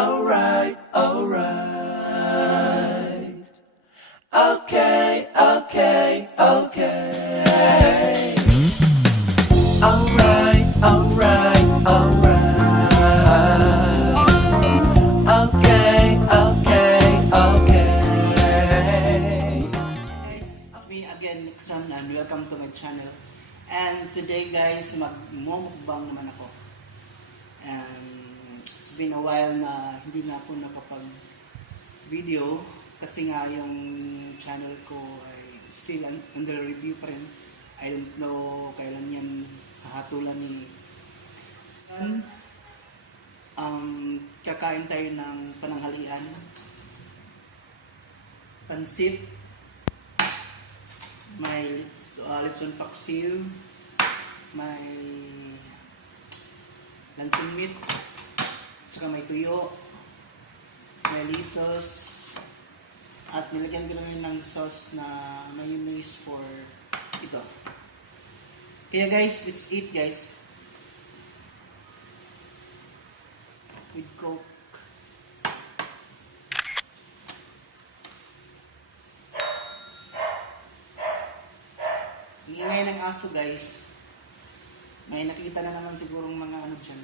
alright, alright. Okay, okay, okay. Alright, alright, alright. Okay, okay, okay. Guys, it's me again, Nixon, and welcome to my channel. And today guys, magmumukbang naman ako. And it's been a while na hindi na ako nakapag-video kasi nga yung channel ko ay still under review pa rin. I don't know kailan yan hahatulan ni kakain tayo ng pananghalian, pansit, may litson paksiw, may luncheon meat, tsaka may tuyo, may litos, at nilagyan ko namin ng sauce na mayonnaise for ito. Kaya guys, let's eat guys. With Coke. Ingay ng aso guys. May nakita na naman sigurong mga ano dyan.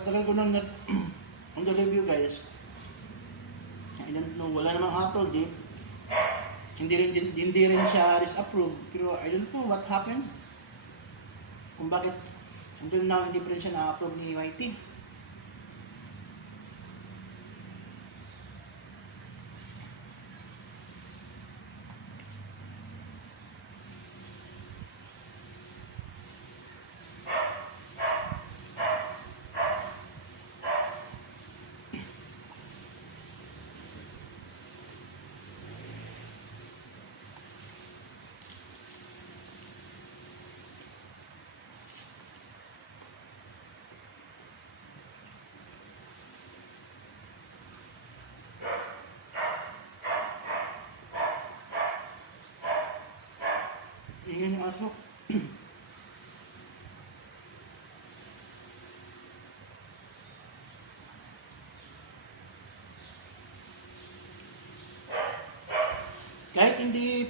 Tagal ko nang on the review guys. I don't know, wala namang upload eh. Hindi rin siya approved. Pero I don't know what happened. Kung bakit until now hindi pa rin siya na-upload ni YT. Ingin yung aso. Kahit hindi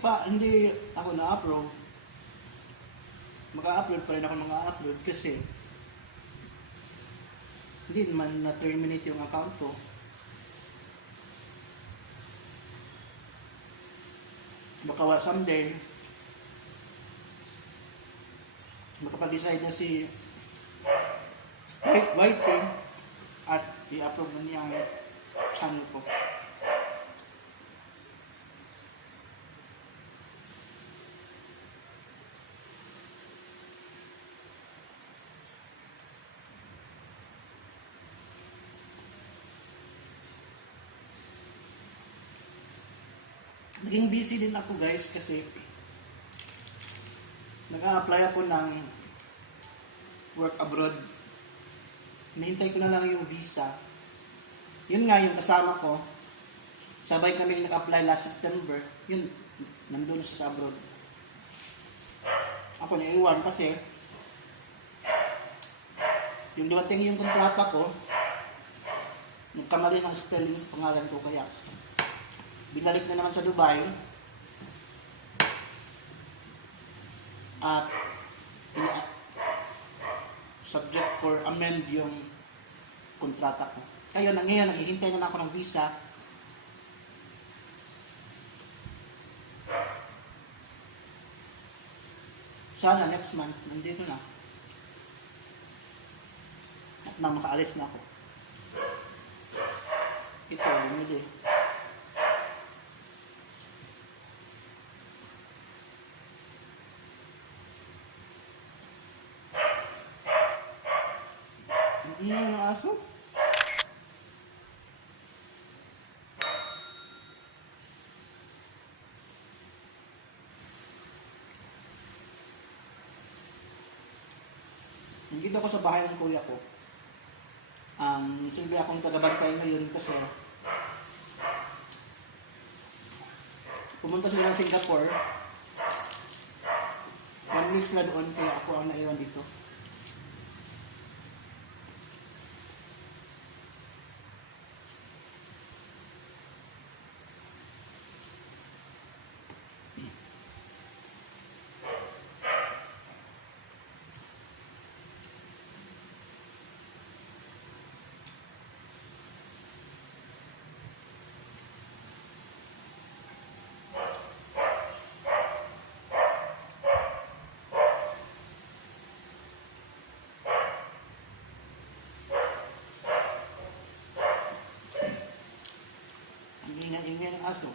ako na-upload, maka-upload pa rin ako mga-upload kasi hindi naman na-terminate yung account ko. Baka someday makapag-decide na si YT at i-upload na niya ang channel ko. Naging busy din ako guys kasi nag-a-apply ako ng work abroad. Nihintay ko na lang yung visa. Yun nga yung kasama ko. Sabay kami nag-apply last September. Yun, nandun siya sa abroad. Ako naiwan kasi yung dumating yung kontrata ko, nagkamali ng spelling sa pangalan ko kaya binalik na naman sa Dubai at subject for amend yung kontrata ko. Kaya na ngayon, naghihintay na ako ng visa. Sana next month, nandito na. At na makaalis na ako. Ito, bumili. Yung aso? Nandito ako sa bahay ng kuya ko. Silbi akong tagabantay ngayon kasi pumunta sila ng Singapore. 1 week na doon kaya ako ang naiwan dito. Ang ingay-ingay ng aso.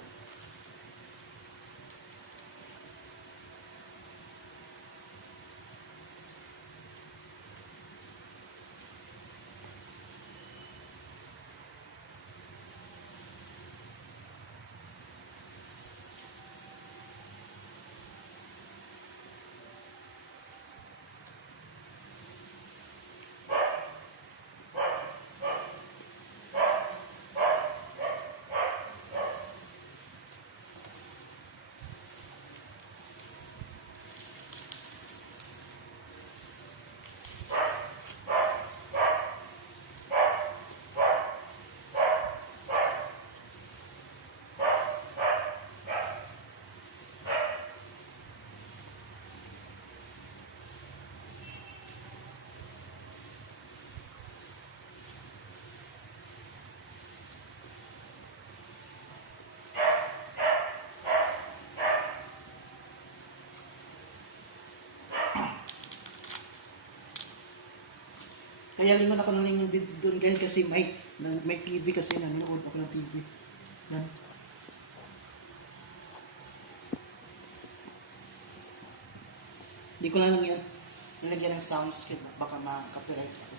Kaya lingon ako ng lingon doon guys kasi may TV kasi nanonood ako ng TV. Yan. Hindi ko lang yan nilagyan ng soundscape baka ma-copyright ako.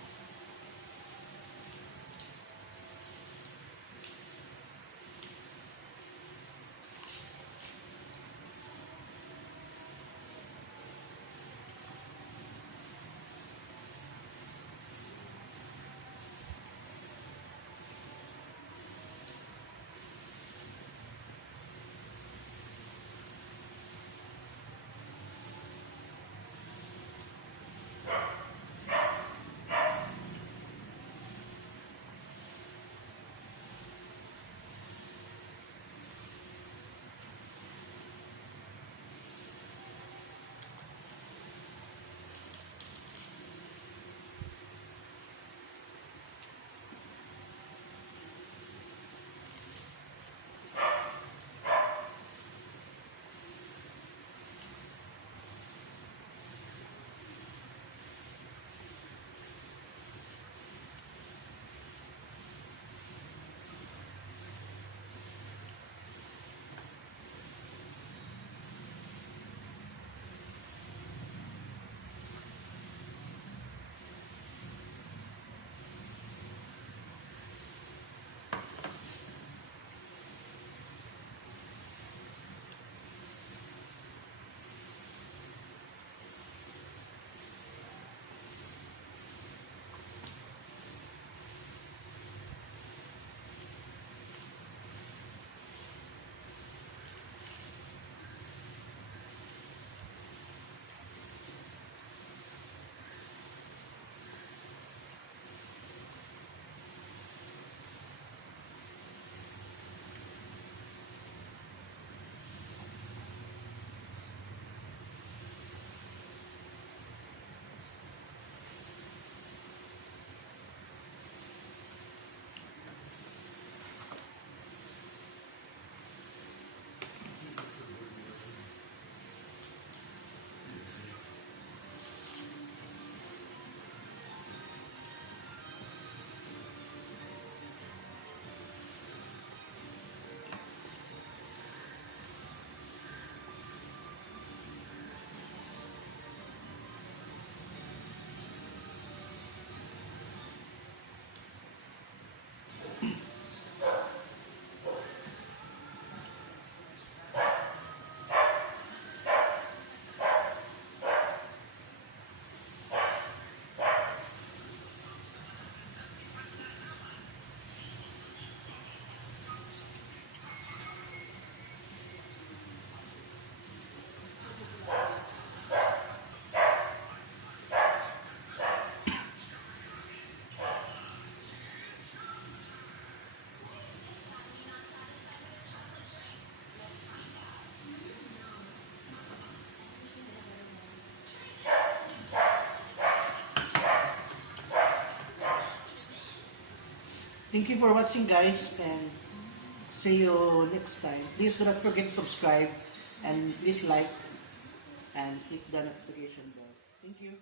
Thank you for watching, guys, and see you next time. Please do not forget to subscribe and please like and click the notification bell. Thank you.